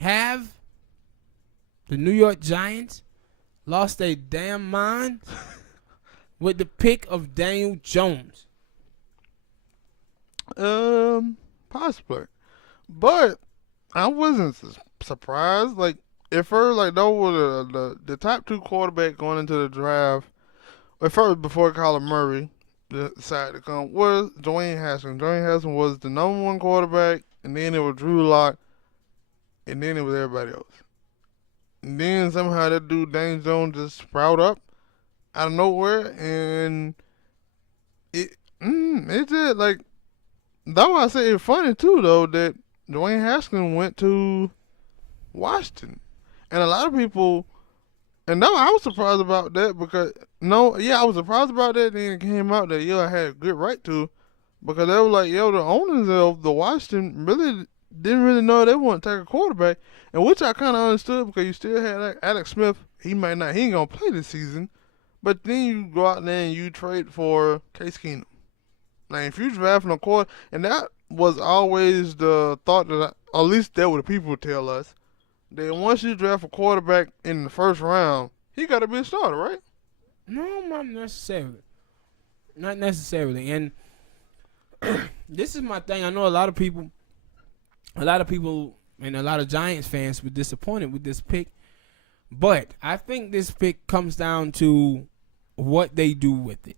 Have the New York Giants lost their damn mind with the pick of Daniel Jones? Possibly, but I wasn't surprised. Like at first, like those were the top two quarterback going into the draft. At first, before Kyler Murray decided to come, was Dwayne Haskins. Dwayne Haskins was the number one quarterback, and then it was Drew Lock, and then it was everybody else. And then somehow that dude Daniel Jones just sprout up out of nowhere, and it just like that's why I say it's funny too though that Dwayne Haskins went to Washington, and a lot of people, and no, I was surprised about that because I was surprised about that. Then it came out that I had a good right to, because they were like, the owners of the Washington really didn't really know they wanted to take a quarterback, and which I kind of understood because you still had like Alex Smith. He ain't gonna play this season, but then you go out there and you trade for Case Keenum. Now, if you drafting a quarter, and that was always the thought that, at least that what the people would tell us, that once you draft a quarterback in the first round, he got to be a starter, right? No, not necessarily. Not necessarily. And this is my thing. I know a lot of people, and a lot of Giants fans were disappointed with this pick. But I think this pick comes down to what they do with it.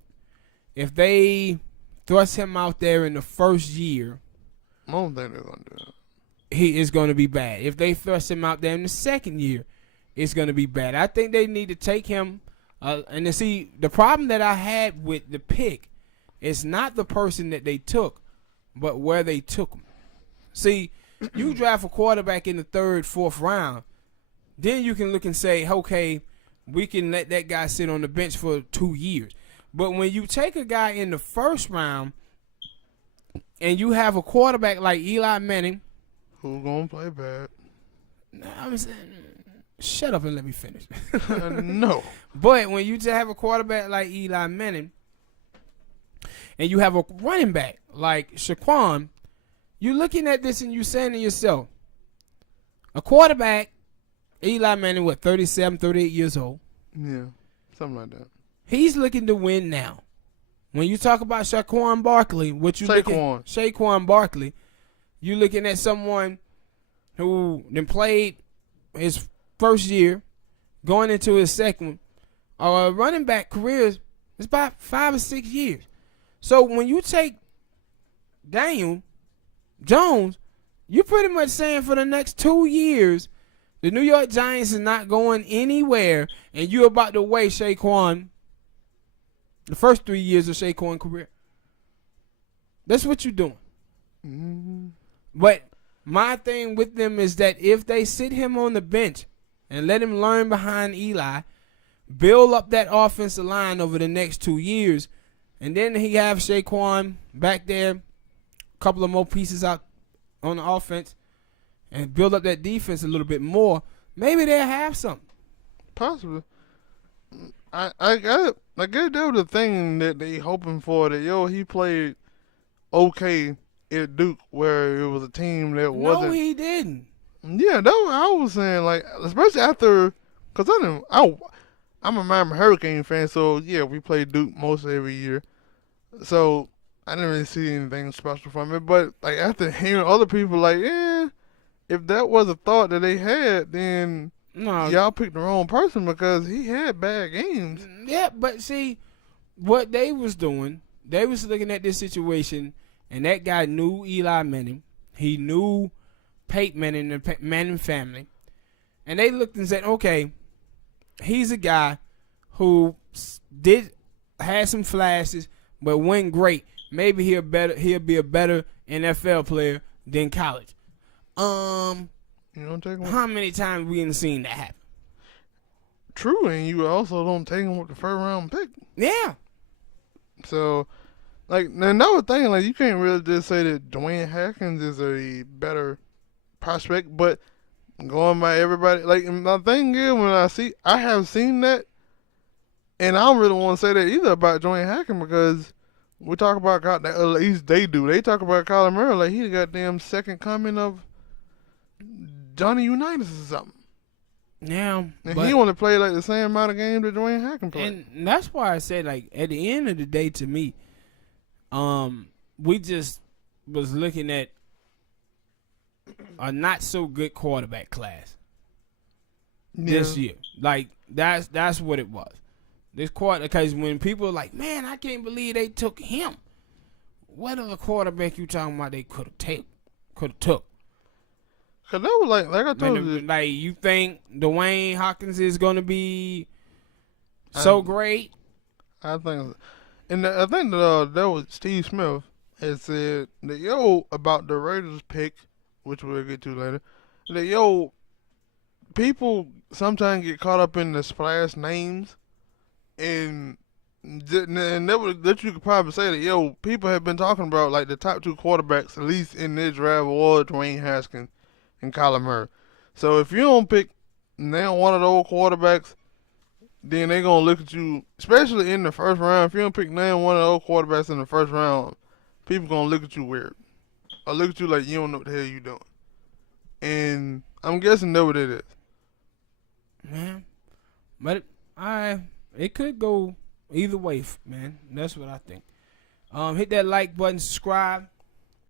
If they thrust him out there in the first year, I don't think they're going to do that. He is going to be bad. If they thrust him out there in the second year, it's going to be bad. I think they need to take him. And to see, the problem that I had with the pick is not the person that they took, but where they took him. See, you draft a quarterback in the third, fourth round, then you can look and say, okay, we can let that guy sit on the bench for 2 years. But when you take a guy in the first round and you have a quarterback like Eli Manning, who's going to play bad? I'm saying, shut up and let me finish. No. But when you just have a quarterback like Eli Manning and you have a running back like Shaquan, you're looking at this and you're saying to yourself, a quarterback, Eli Manning, 37, 38 years old? Yeah, something like that. He's looking to win now. When you talk about Saquon Barkley, Saquon Barkley, you're looking at someone who then played his first year, going into his second. Running back career is about 5 or 6 years. So when you take Daniel Jones, you're pretty much saying for the next 2 years, the New York Giants is not going anywhere, and you're about to waste Saquon the first 3 years of Saquon's career. That's what you're doing. Mm-hmm. But my thing with them is that if they sit him on the bench and let him learn behind Eli, build up that offensive line over the next 2 years, and then he have Saquon back there, a couple of more pieces out on the offense, and build up that defense a little bit more, maybe they'll have something. Possibly. I guess that was the thing that they hoping for, that he played okay at Duke, where it was a team that wasn't. No, he didn't. Yeah, that was, I was saying, like, especially after, because I'm a Miami Hurricane fan, so yeah, we played Duke most every year, so I didn't really see anything special from it. But like after hearing other people like, if that was a thought that they had, then no, y'all picked the wrong person, because he had bad games. Yeah, but see, what they was doing, they was looking at this situation, and that guy knew Eli Manning. He knew Peyton Manning and the Manning family. And they looked and said, okay, he's a guy who had some flashes, but went great. Maybe he'll be a better NFL player than college. You don't take him. How many times we ain't seen that happen? True, and you also don't take him with the first round pick. Yeah. So, like, another thing, like, you can't really just say that Dwayne Haskins is a better prospect, but going by everybody, like, my thing is, I have seen that, and I don't really want to say that either about Dwayne Haskins, because we talk about, at least they do. They talk about Kyler Murray like he the goddamn second coming of Johnny Unitas or something. Yeah, and he only played like the same amount of games that Dwayne Hackett played. And that's why I said, like, at the end of the day, to me, we just was looking at a not so good quarterback class this year. Like that's what it was. This quarter, because when people are like, man, I can't believe they took him. What other quarterback you talking about they could have took? Cause that was like I told you, like you think Dwayne Hopkins is gonna be so great? I think, and I think that was Steve Smith had said that about the Raiders pick, which we'll get to later. That people sometimes get caught up in the splash names, and that you could probably say that people have been talking about like the top two quarterbacks at least in this draft was Dwayne Haskins and Kyler Murray. So if you don't pick now one of those quarterbacks, then they're going to look at you, especially in the first round. If you don't pick now one of those quarterbacks in the first round, people going to look at you weird. Or look at you like you don't know what the hell you doing. And I'm guessing that's what it is. Man. But it could go either way, man. That's what I think. Hit that like button, subscribe.